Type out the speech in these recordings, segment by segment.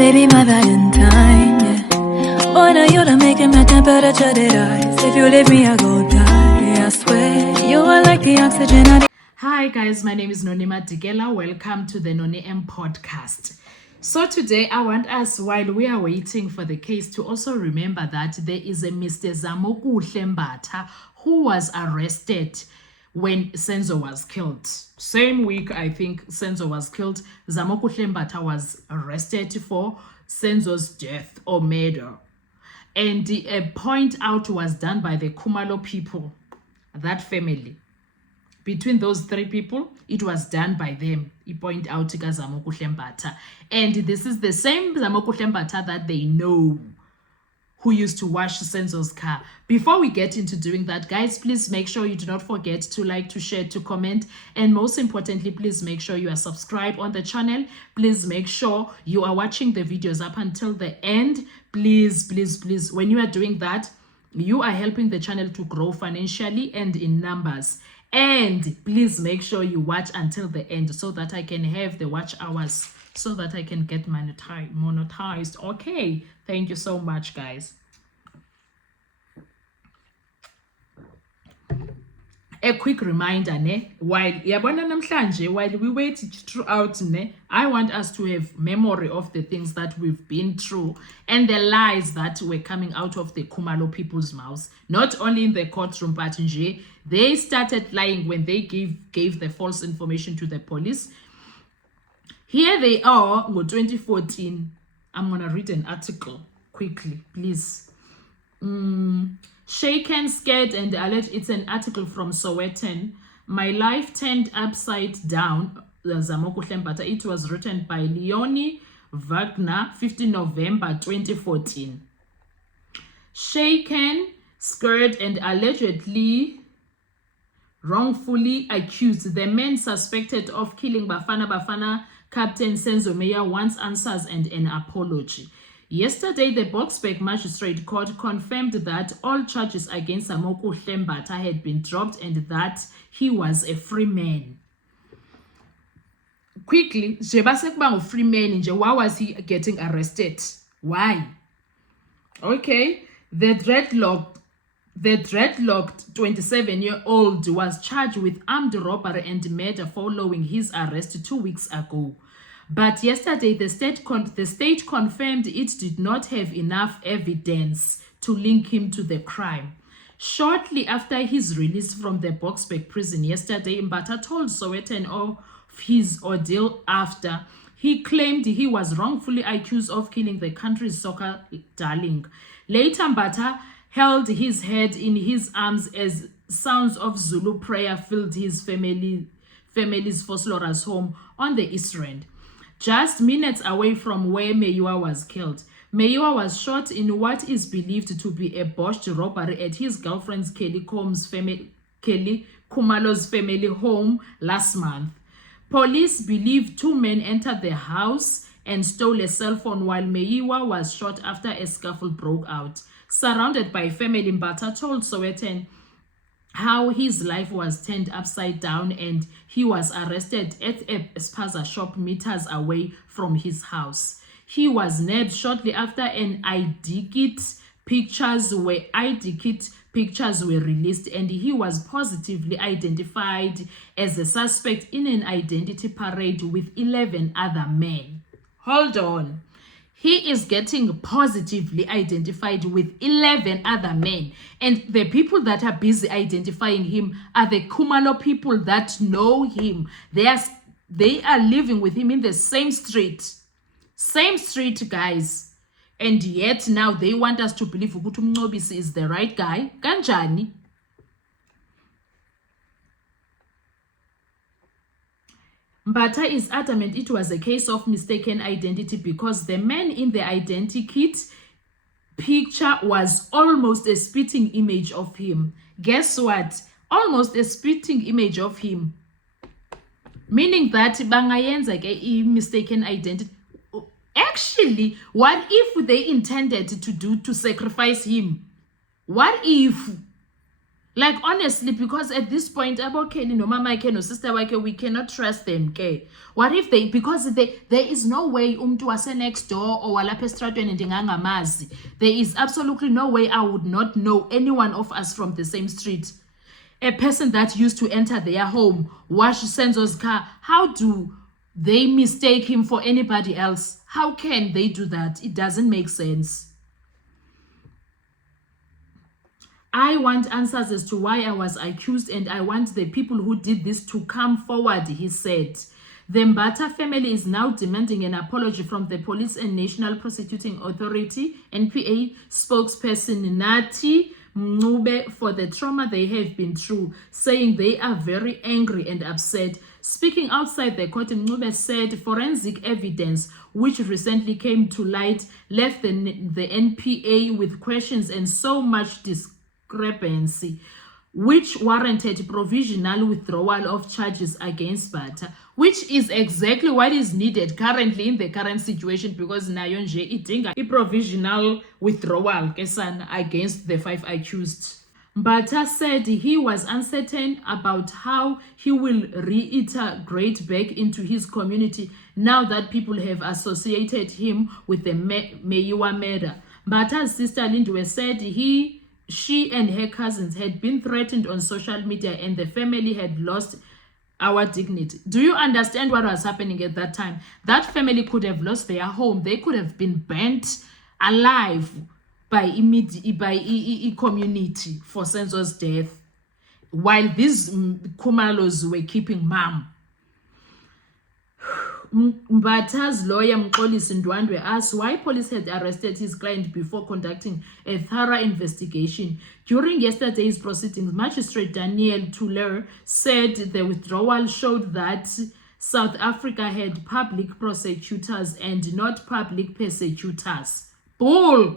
baby, my Valentine, yeah. Boy, now you're making my temperature rise. If you leave me, I go die. I swear, you are like the oxygen. Hi guys, my name is Nonima Digela. Welcome to the Noni M podcast. So today I want us, while we are waiting for the case, to also remember that there is a Mr. Zamokuhle Mbatha who was arrested when Senzo was killed. Same week, I think Senzo was killed. Zamokuhle Mbatha was arrested for Senzo's death or murder. And a point out was done by the Khumalo people, that family. Between those three people, it was done by them. He point out Zamokuhle Mbatha. And this is the same Zamokuhle Mbatha that they know, who used to wash Senzo's car. Before we get into doing that, guys, please make sure you do not forget to like, to share, to comment, and most importantly, please make sure you are subscribed on the channel. Please make sure you are watching the videos up until the end. Please, please, please, when you are doing that, you are helping the channel to grow financially and in numbers. And please make sure you watch until the end so that I can have the watch hours, so that I can get monetized. Okay, thank you so much, guys. A quick reminder, while we wait throughout, I want us to have memory of the things that we've been through and the lies that were coming out of the Khumalo people's mouths. Not only in the courtroom, but they started lying when they gave the false information to the police. Here they are, 2014. I'm going to read an article quickly, please. Shaken, scared, and alert. It's an article from Sowetan. My life turned upside down. Zamokuhle Mbatha. It was written by Leonie Wagner, 15 November 2014. Shaken, scared, and allegedly wrongfully accused, the men suspected of killing Bafana Bafana Captain Senzo Meya wants answers and an apology. Yesterday, the Boksburg Magistrate Court confirmed that all charges against Zamokuhle Mbatha had been dropped and that he was a free man. Quickly, a free man, why was he getting arrested? Why? Okay, the dreadlocked 27-year-old was charged with armed robbery and murder following his arrest 2 weeks ago. But yesterday, the state confirmed it did not have enough evidence to link him to the crime. Shortly after his release from the Boksburg prison yesterday, Mbatha told Sowetan of his ordeal after he claimed he was wrongfully accused of killing the country's soccer darling. Later, Mbatha held his head in his arms as sounds of Zulu prayer filled his family's Vosloorus home on the East Rand, just minutes away from where Meyiwa was killed. Meyiwa was shot in what is believed to be a botched robbery at his girlfriend Kelly Khumalo's family home last month. Police believe 2 men entered the house and stole a cell phone while Meyiwa was shot after a scuffle broke out. Surrounded by family, Mbatha told Sowetan how his life was turned upside down and he was arrested at a spaza shop meters away from his house. He was nabbed shortly after an ID kit pictures were released and he was positively identified as a suspect in an identity parade with 11 other men. Hold on. He is getting positively identified with 11 other men. And the people that are busy identifying him are the Khumalo people that know him. They are living with him in the same street. Same street, guys. And yet now they want us to believe Ukuthi Mncobisi is the right guy. Kanjani? Mbatha is adamant it was a case of mistaken identity because the man in the identity kit picture was almost a spitting image of him. Guess what? Almost a spitting image of him. Meaning that bangayenza ke mistaken identity. Actually, what if they intended to sacrifice him? What if Like, honestly, because at this point, Kelly, no mama, no sister, we cannot trust them. Okay, what if they, because there is no way to wase next door or walapha estradweni ndingangamazi. There is absolutely no way I would not know any one of us from the same street. A person that used to enter their home, wash Senzo's car, how do they mistake him for anybody else? How can they do that? It doesn't make sense. I want answers as to why I was accused, and I want the people who did this to come forward, he said. The Mbatha family is now demanding an apology from the Police and National Prosecuting Authority, NPA, spokesperson Nathi Mncube for the trauma they have been through, saying they are very angry and upset. Speaking outside the court, Mncube said forensic evidence, which recently came to light, left the NPA with questions and so much discrepancy, which warranted provisional withdrawal of charges against Mbatha, which is exactly what is needed currently in the current situation, because nayo nje idinga provisional withdrawal against the 5 accused. Mbatha said he was uncertain about how he will reintegrate back into his community now that people have associated him with the Meyiwa murder. Mbatha's sister Lindiwe said she and her cousins had been threatened on social media and the family had lost our dignity. Do you understand what was happening at that time? That family could have lost their home. They could have been burnt alive by community for Senzo's death, while these Khumalos were keeping mum. Mbatha's lawyer Mxolisi Ndwandwe asked why police had arrested his client before conducting a thorough investigation. During yesterday's proceedings, Magistrate Daniel Tuller said the withdrawal showed that South Africa had public prosecutors and not public persecutors. Bull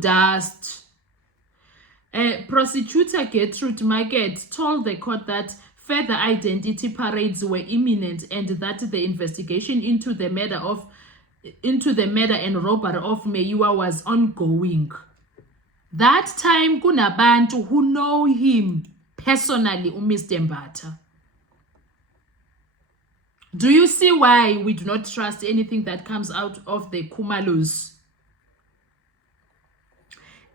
dust. Prosecutor Gertrude Market told the court that further identity parades were imminent and that the investigation into the murder and robbery of Meyiwa was ongoing. That time kunabantu who know him personally, Mr. Mbatha. Do you see why we do not trust anything that comes out of the Khumalos?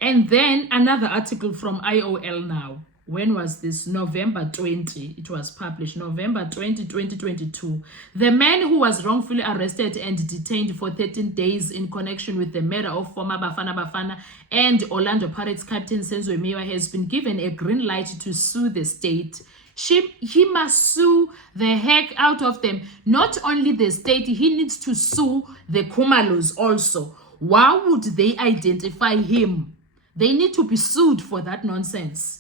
And then another article from IOL now. When was this? November 20. It was published November 20, 2022. The man who was wrongfully arrested and detained for 13 days in connection with the murder of former Bafana Bafana and Orlando Pirates captain Senzo Meyiwa has been given a green light to sue the state. He must sue the heck out of them. Not only the state, he needs to sue the Khumalos also. Why would they identify him? They need to be sued for that nonsense.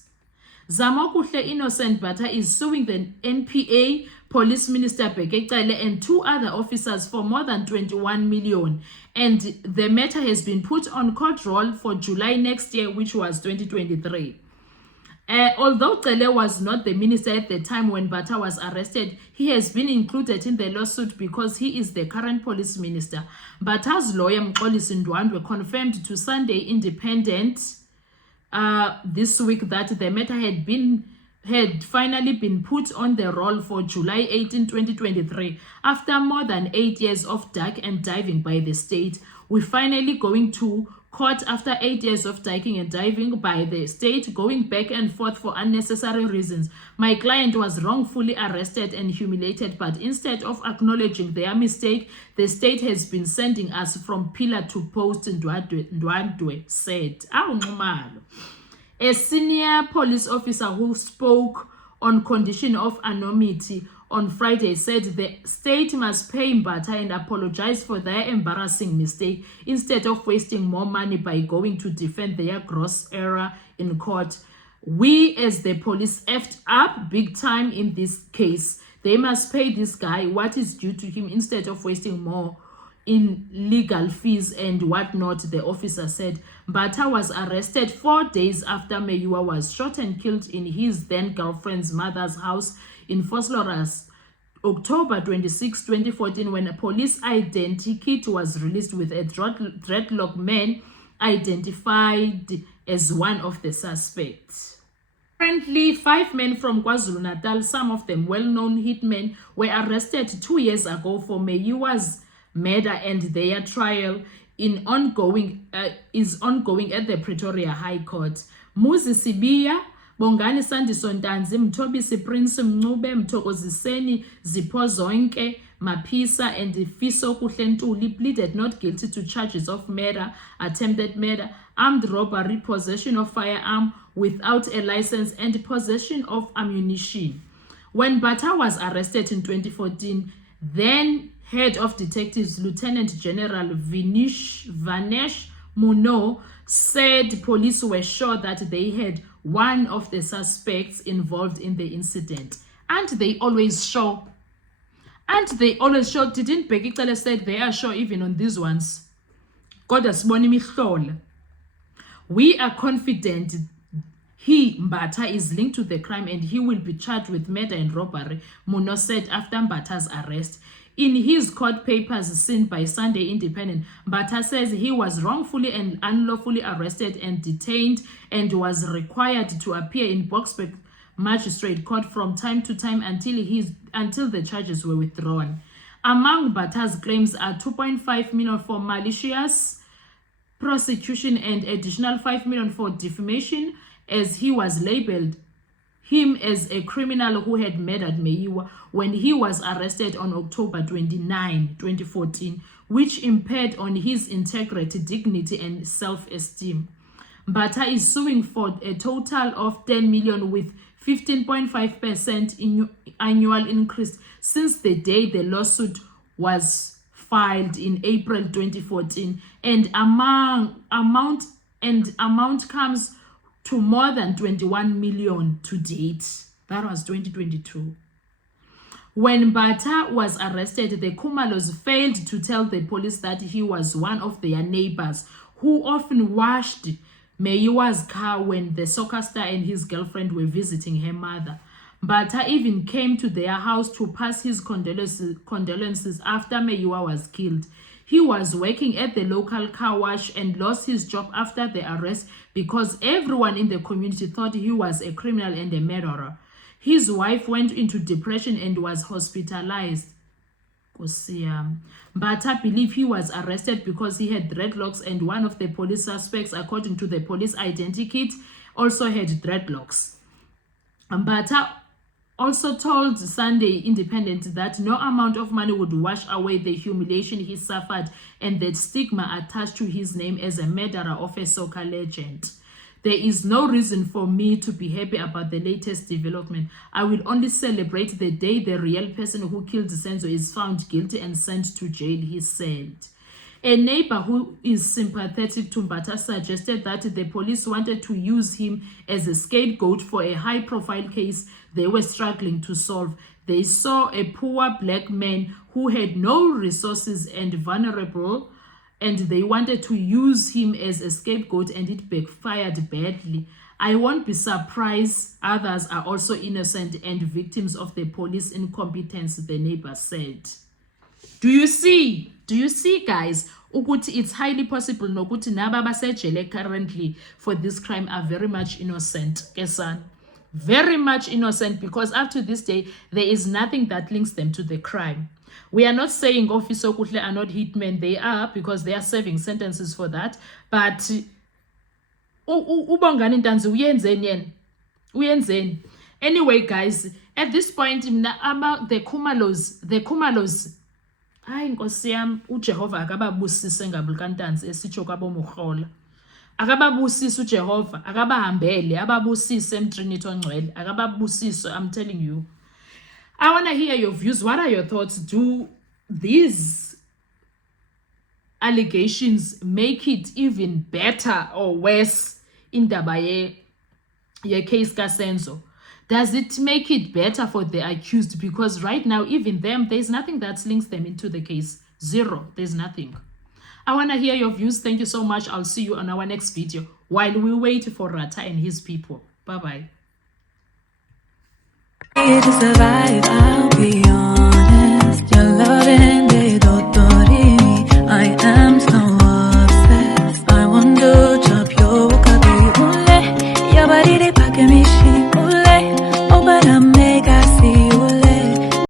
Zamokuhle Innocent Mbatha is suing the NPA, Police Minister Bheki Cele and 2 other officers for more than 21 million. And the matter has been put on court roll for July next year, which was 2023. Although Cele was not the minister at the time when Mbatha was arrested, he has been included in the lawsuit because he is the current police minister. Mbatha's lawyer Mxolisi Ndwandwe confirmed to Sunday Independent this week that the matter had finally been put on the roll for July 18, 2023. After more than 8 years of duck and diving by the state, we're finally going to court after 8 years of ducking and diving by the state, going back and forth for unnecessary reasons. My client was wrongfully arrested and humiliated, but instead of acknowledging their mistake, the state has been sending us from pillar to post, Ndwandwe said. A senior police officer who spoke on condition of anonymity on Friday said the state must pay Mbatha and apologize for their embarrassing mistake instead of wasting more money by going to defend their gross error in court. We as the police effed up big time in this case. They must pay this guy what is due to him instead of wasting more in legal fees and whatnot, the officer said. Mbatha was arrested 4 days after Meyiwa was shot and killed in his then-girlfriend's mother's house in Vosloorus, October 26, 2014, when a police identity kit was released with a dreadlock man identified as one of the suspects. Currently, 5 men from KwaZulu-Natal, some of them well-known hitmen, were arrested 2 years ago for Meyiwa's murder, and their trial is ongoing at the Pretoria High Court. Muzi Sibiya, Bongani Sandiso Ntanzi, Mthobisi Prince Mncube, Mthokoziseni Zipho Zonke Maphisa, and Fiso Kuhlentuli pleaded not guilty to charges of murder, attempted murder, armed robbery, possession of firearm without a license, and possession of ammunition. When Bata was arrested in 2014, then head of detectives Lieutenant General Vanesh Muno said police were sure that they had one of the suspects involved in the incident. And they always show. Didn't Bheki Cele said they are sure even on these ones? We are confident Mbatha is linked to the crime and he will be charged with murder and robbery, Muno said after Mbatha's arrest. In his court papers seen by Sunday Independent, Mbatha says he was wrongfully and unlawfully arrested and detained and was required to appear in Boksburg Magistrate Court from time to time until the charges were withdrawn. Among Mbatha's claims are 2.5 million for malicious prosecution and additional 5 million for defamation, as he was labeled him as a criminal who had murdered Meyiwa when he was arrested on October 29, 2014, which impaired on his integrity, dignity, and self-esteem. Mbatha is suing for a total of 10 million with 15.5% annual increase since the day the lawsuit was filed in April 2014, and amount comes to more than 21 million to date. That was 2022. When Mbatha was arrested, the Khumalos failed to tell the police that he was one of their neighbors who often washed Meyiwa's car when the soccer star and his girlfriend were visiting her mother. Mbatha even came to their house to pass his condolences after Meyiwa was killed. He was working at the local car wash and lost his job after the arrest because everyone in the community thought he was a criminal and a murderer. His wife went into depression and was hospitalized. Mbatha believed he was arrested because he had dreadlocks, and one of the police suspects, according to the police identity kit, also had dreadlocks. Mbatha also told Sunday Independent that no amount of money would wash away the humiliation he suffered and the stigma attached to his name as a murderer of a soccer legend. There is no reason for me to be happy about the latest development. I will only celebrate the day the real person who killed Senzo is found guilty and sent to jail, he said. A neighbor who is sympathetic to Mbatha suggested that the police wanted to use him as a scapegoat for a high-profile case they were struggling to solve. They saw a poor black man who had no resources and vulnerable, and they wanted to use him as a scapegoat, and it backfired badly. I won't be surprised others are also innocent and victims of the police incompetence, the neighbor said. Do you see, guys, ukuthi it's highly possible nokuthi naba basejele currently for this crime are very much innocent, Kesan. Very much innocent, because up to this day, there is nothing that links them to the crime. We are not saying Officer Kuhle are not hitmen. They are, because they are serving sentences for that. But Ubongani Ntanzi uyenzeni. Anyway, guys, at this point, the Khumalos, hayi Nkosi yami, uJehova akababusise ngabulkantanzi esitsho kwabomukhola. Akababusise uJehova, akabahambele, ababusise emtrinity ongcwele, akababusise, I'm telling you. I want to hear your views. What are your thoughts? Do these allegations make it even better or worse in the case Kasenzo? Does it make it better for the accused? Because right now, even them, there's nothing that links them into the case. Zero. There's nothing. I want to hear your views. Thank you so much. I'll see you on our next video while we wait for Rata and his people. Bye-bye. Here to survive, I'll be on.